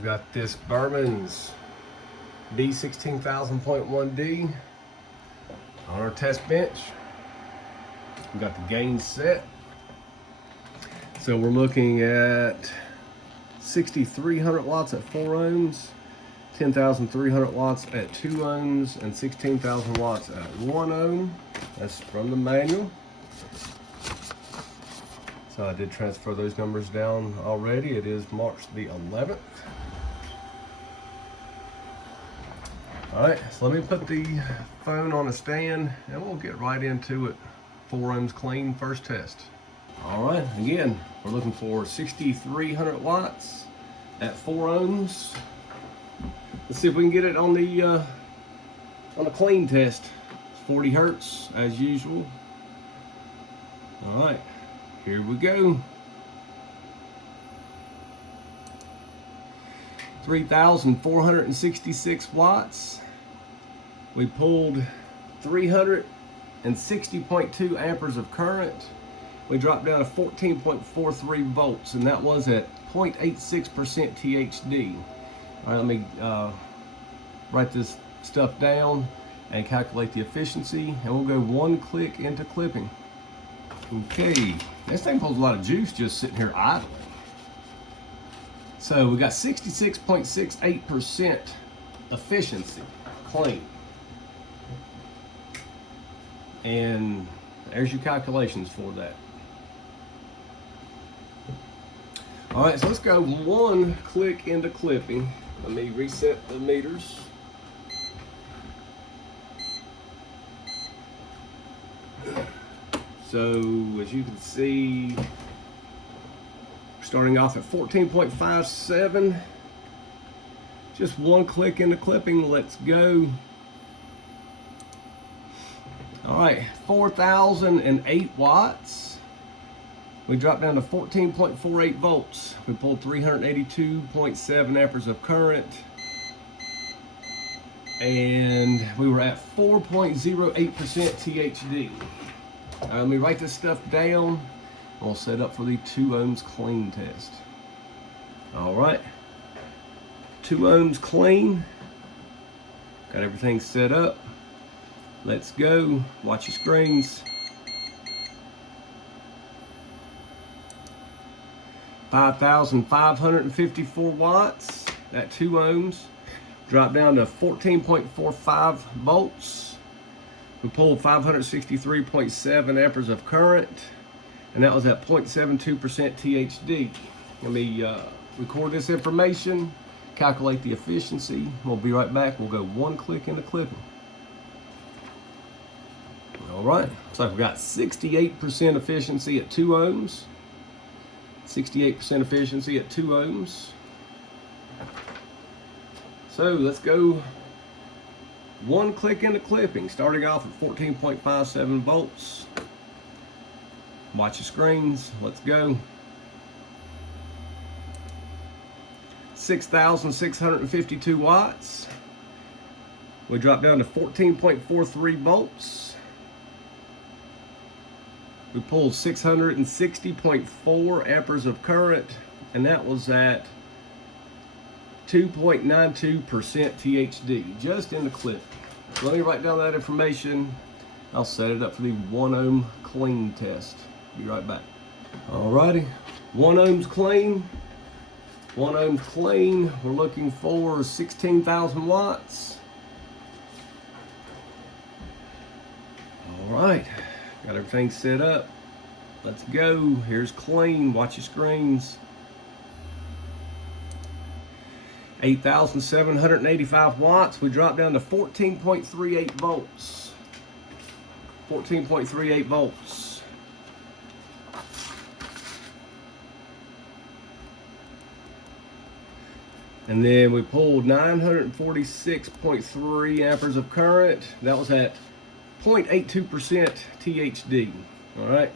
We've got this Bermans B-16000.1D on our test bench. We've got the gain set. So we're looking at 6,300 watts at 4 ohms, 10,300 watts at 2 ohms, and 16,000 watts at 1 ohm. That's from the manual. So I did transfer those numbers down already. It is March the 11th. All right, so let me put the phone on a stand and we'll get right into it. 4 ohms clean, first test. All right, again, we're looking for 6,300 watts at 4 ohms. Let's see if we can get it on the clean test. It's 40 hertz as usual. All right, here we go. 3,466 watts. We pulled 360.2 amperes of current. We dropped down to 14.43 volts, and that was at 0.86% THD. All right, let me write this stuff down and calculate the efficiency, and we'll go 1 click into clipping. Okay, this thing pulls a lot of juice just sitting here idle. So we got 66.68% efficiency clean. And there's your calculations for that. All right, so let's go 1 click into clipping. Let me reset the meters. So as you can see, starting off at 14.57. Just 1 click into clipping, let's go. All right, 4,008 watts. We dropped down to 14.48 volts. We pulled 382.7 amperes of current. And we were at 4.08% THD. All right, let me write this stuff down. We'll set up for the 2 ohms clean test. All right, 2 ohms clean. Got everything set up. Let's go. Watch your screens. 5,554 watts at 2 ohms. Dropped down to 14.45 volts. We pulled 563.7 amperes of current, and that was at 0.72% THD. Let me record this information, calculate the efficiency. We'll be right back. We'll go 1 click into clipping. All right, looks like we got 68% efficiency at 2 ohms. 68% efficiency at 2 ohms. So let's go 1 click into clipping, starting off at 14.57 volts. Watch your screens, let's go. 6,652 watts. We dropped down to 14.43 volts. We pulled 660.4 amperes of current, and that was at 2.92% THD, just in the clip. Let me write down that information. I'll set it up for the 1 ohm clean test. Be right back. Alrighty, 1 ohms clean. 1 ohms clean. We're looking for 16,000 watts. All right. Got everything set up. Let's go. Here's clean. Watch your screens. 8,785 watts. We dropped down to 14.38 volts. 14.38 volts. And then we pulled 946.3 amperes of current. That was at 0.82% THD. All right,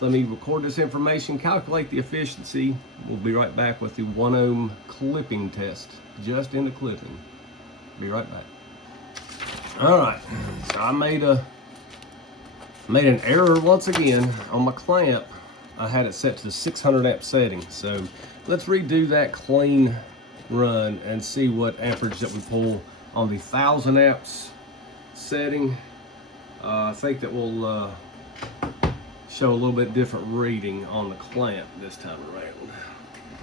so let me record this information, calculate the efficiency. We'll be right back with the 1 ohm clipping test, just in the clipping. Be right back. All right, so I made an error once again on my clamp. I had it set to the 600 amp setting, so let's redo that clean run and see what amperage that we pull on the 1000 amps setting. I think that will show a little bit different reading on the clamp this time around.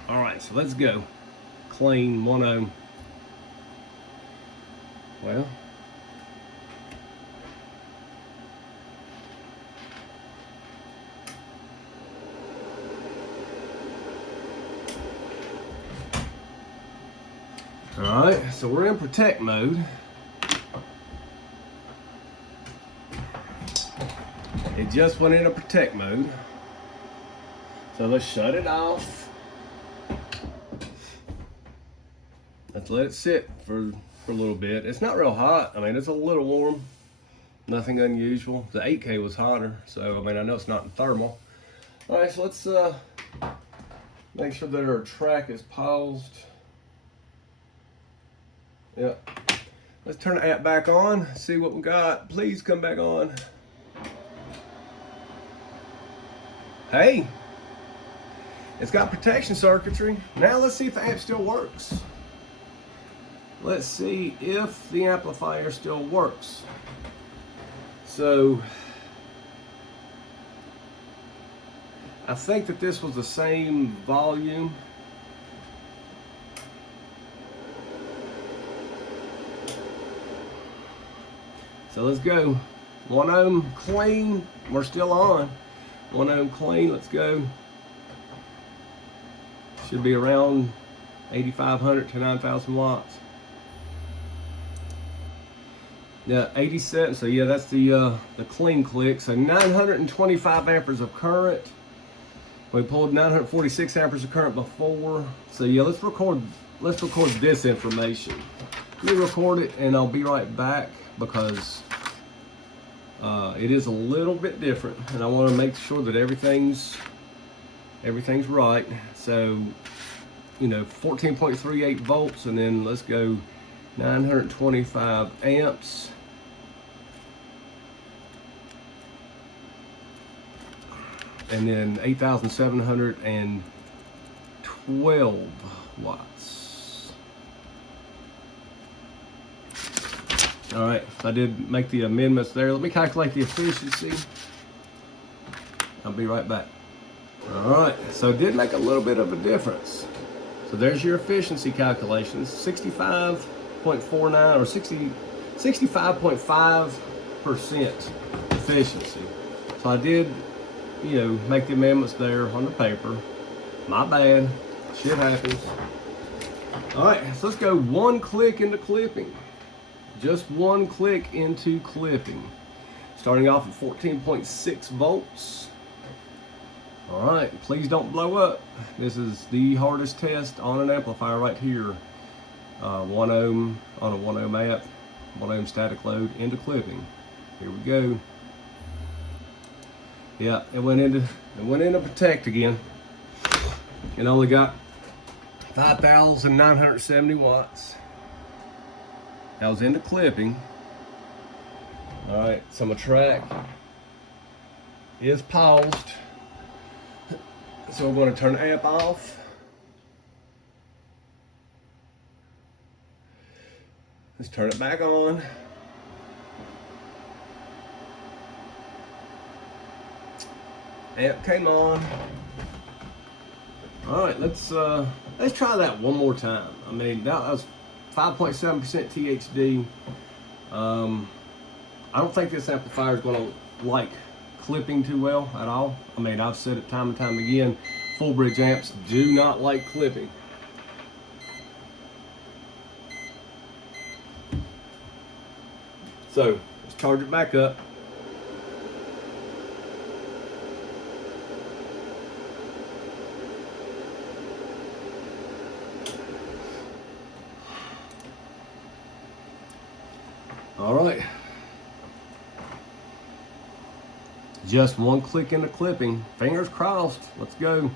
All right, so let's go. Clean 1 ohm. Well, all right, so we're in protect mode. It just went into protect mode. So let's shut it off. Let's let it sit for a little bit. It's not real hot. I mean, it's a little warm. Nothing unusual. The 8K was hotter, so I mean, I know it's not in thermal. All right, so let's make sure that our track is paused. Yep. Let's turn the app back on, see what we got. Please come back on. Hey, it's got protection circuitry. Now let's see if the amp still works. Let's see if the amplifier still works. So, I think that this was the same volume. So let's go. 1 ohm clean, we're still on. 1 ohm clean, let's go. Should be around 8,500 to 9,000 watts. Yeah, 87, so yeah, that's the clean click. So 925 amperes of current. We pulled 946 amperes of current before. So yeah, let's record this information. Let me record it and I'll be right back because it is a little bit different and I want to make sure that everything's right. So, you know, 14.38 volts, and then let's go 925 amps. And then 8,712 watts. All right, so I did make the amendments there. Let me calculate the efficiency. I'll be right back. All right, so it did make a little bit of a difference. So there's your efficiency calculations, 65.49 or 65.5% efficiency. So I did, you know, make the amendments there on the paper. My bad, shit happens. All right, so let's go 1 click into clipping. Just 1 click into clipping. Starting off at 14.6 volts. All right, please don't blow up. This is the hardest test on an amplifier right here. 1 ohm on a 1 ohm amp, 1 ohm static load into clipping. Here we go. Yeah, it went into protect again. It only got 5,970 watts. I was into clipping. All right, so my track is paused. So I'm going to turn the amp off. Let's turn it back on. Amp came on. All right, let's try that one more time. I mean, that was 5.7% THD. I don't think this amplifier is going to like clipping too well at all. I mean, I've said it time and time again, full bridge amps do not like clipping. So let's charge it back up. All right. Just 1 click into clipping. Fingers crossed. Let's go.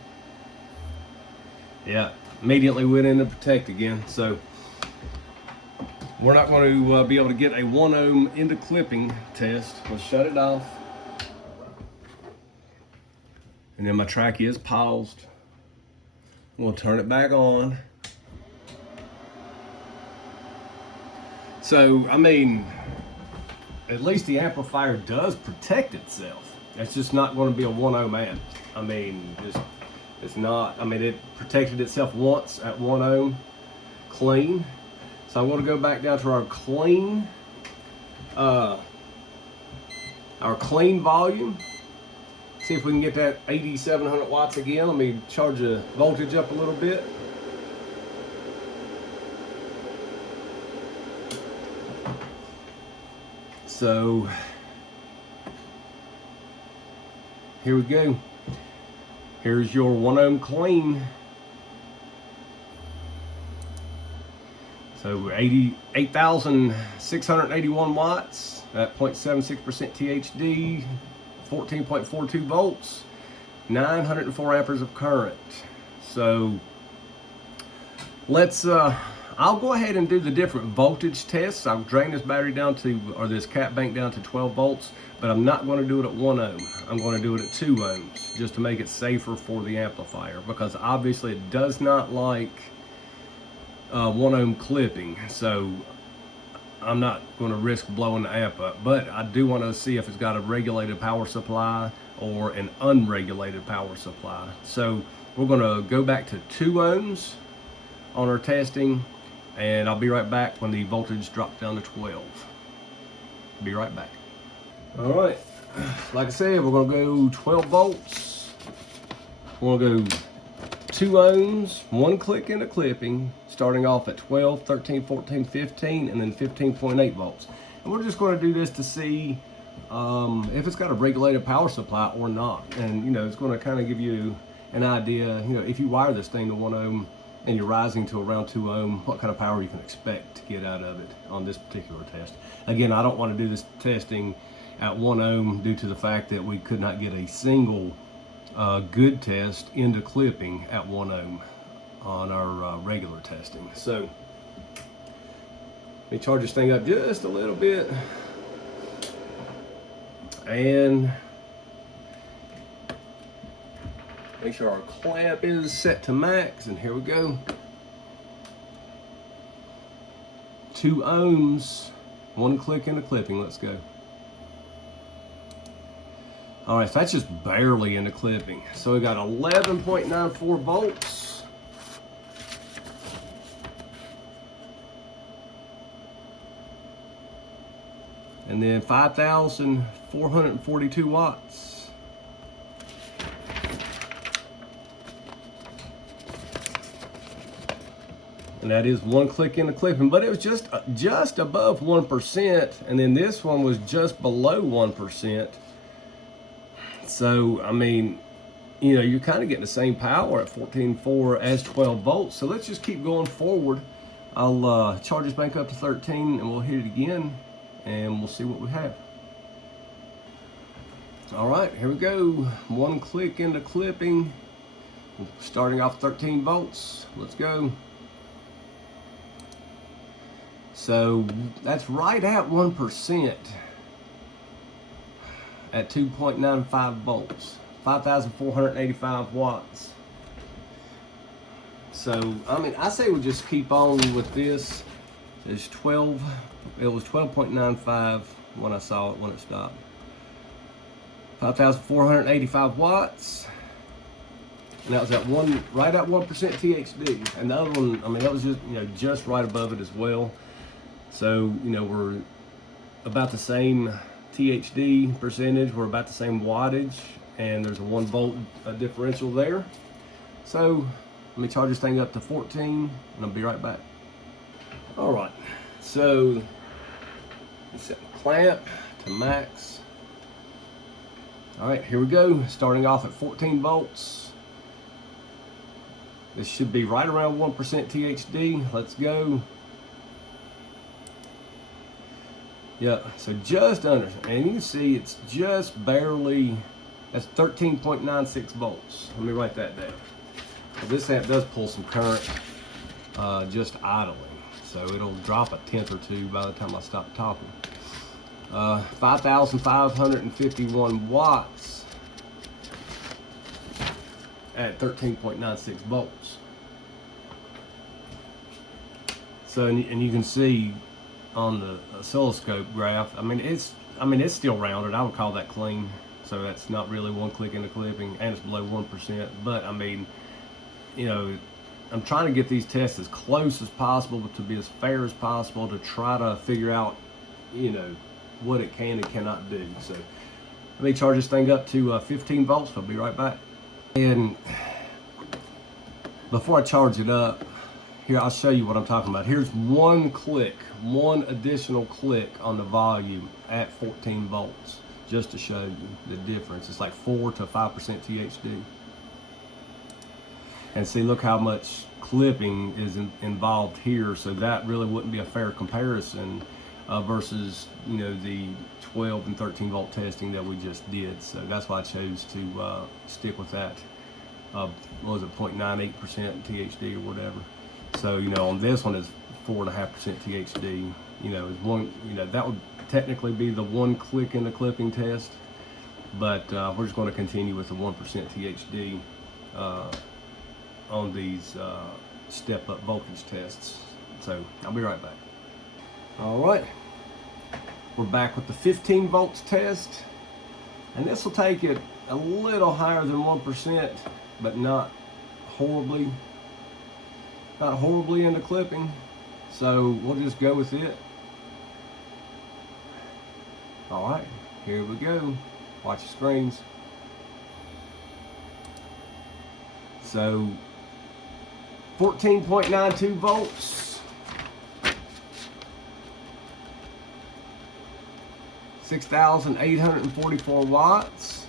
Yeah, immediately went into protect again. So we're not going to be able to get a 1 ohm into clipping test. Let's shut it off. And then my track is paused. We'll turn it back on. So, I mean, at least the amplifier does protect itself. It's just not going to be a 1 ohm amp. I mean, it's not. I mean, it protected itself once at 1 ohm clean. So I'm going to go back down to our clean volume. See if we can get that 8700 watts again. Let me charge the voltage up a little bit. So here we go. Here's your 1 ohm clean. So 8,681 watts at 0.76% THD, 14.42 volts, 904 amperes of current. So let's I'll go ahead and do the different voltage tests. I'll drain this battery down to, or this cap bank down to 12 volts, but I'm not going to do it at 1 ohm. I'm going to do it at 2 ohms just to make it safer for the amplifier, because obviously it does not like 1 ohm clipping. So I'm not going to risk blowing the amp up, but I do want to see if it's got a regulated power supply or an unregulated power supply. So we're going to go back to 2 ohms on our testing, and I'll be right back when the voltage drops down to 12. Be right back. All right, like I said, we're going to go 12 volts. We're going to go 2 ohms, 1 click into clipping, starting off at 12, 13, 14, 15, and then 15.8 volts. And we're just going to do this to see if it's got a regulated power supply or not. And you know, it's going to kind of give you an idea, you know, if you wire this thing to 1 ohm and you're rising to around 2 ohm, what kind of power you can expect to get out of it on this particular test. Again, I don't want to do this testing at 1 ohm due to the fact that we could not get a single good test into clipping at 1 ohm on our regular testing. So let me charge this thing up just a little bit, and make sure our clamp is set to max, and here we go. 2 ohms, 1 click into clipping, let's go. All right, so that's just barely into clipping. So we got 11.94 volts. And then 5,442 watts. And that is 1 click into clipping, but it was just above 1%, and then this one was just below 1%. So, I mean, you know, you're kind of getting the same power at 14.4 as 12 volts. So let's just keep going forward. I'll charge this bank up to 13, and we'll hit it again, and we'll see what we have. All right, here we go. 1 click into clipping, starting off 13 volts. Let's go. So that's right at 1%. At 2.95 volts, 5,485 watts. So, I mean, I say we just keep on with this. It's 12, it was 12.95 when I saw it, when it stopped. 5,485 watts. And that was at right at 1% THD. And the other one, I mean, that was just, you know, just right above it as well. So, you know, we're about the same THD percentage, we're about the same wattage, and there's a 1 volt differential there. So let me charge this thing up to 14, and I'll be right back. All right, so set the clamp to max. All right, here we go, starting off at 14 volts. This should be right around 1% THD. Let's go. Yeah, so just under, and you can see it's just barely, that's 13.96 volts. Let me write that down. So this amp does pull some current just idling, so it'll drop a tenth or two by the time I stop talking. 5,551 watts at 13.96 volts. So, and you can see on the oscilloscope graph, I mean it's still rounded. I would call that clean. So that's not really one click in the clipping, and it's below 1%. But I mean, you know, I'm trying to get these tests as close as possible, but to be as fair as possible, to try to figure out, you know, what it can and cannot do. So let me charge this thing up to 15 volts. I'll be right back. And before I charge it up, here I'll show you what I'm talking about. Here's one click, one additional click on the volume at 14 volts, just to show you the difference. It's like 4 to 5% THD. And see, look how much clipping is involved here. So that really wouldn't be a fair comparison versus, you know, the 12 and 13 volt testing that we just did. So that's why I chose to stick with that. What was it, 0.98% THD or whatever. So, you know, on this one is 4.5% THD. You know, is one. You know, that would technically be the one click in the clipping test, but we're just going to continue with the 1% THD on these step-up voltage tests. So I'll be right back. All right, we're back with the 15 volts test, and this will take it a little higher than 1%, but not horribly into clipping. So we'll just go with it. All right, here we go. Watch your screens. So 14.92 volts, 6,844 watts,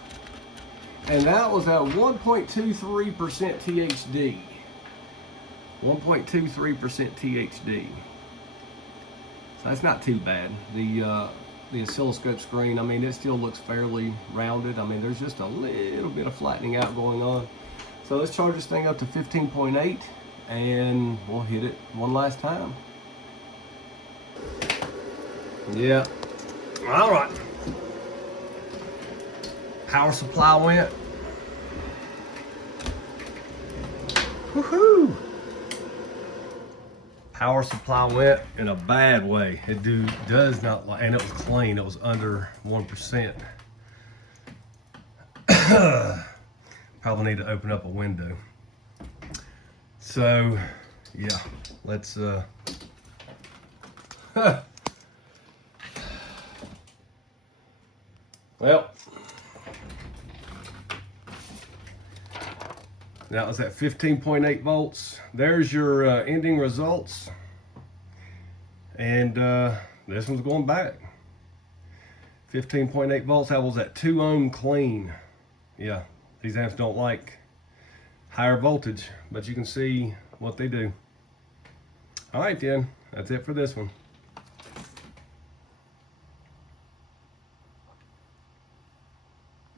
and that was at 1.23% THD. 1.23% THD. So that's not too bad. The oscilloscope screen, I mean, it still looks fairly rounded. I mean, there's just a little bit of flattening out going on. So let's charge this thing up to 15.8 and we'll hit it one last time. Yeah. All right. Power supply went. Woohoo! Power supply went in a bad way. It does not like, and it was clean. It was under 1%. Probably need to open up a window. So, yeah, let's well, that was at 15.8 volts. There's your ending results. And this one's going back. 15.8 volts, that was at 2 ohm clean. Yeah, these amps don't like higher voltage, but you can see what they do. All right then, that's it for this one.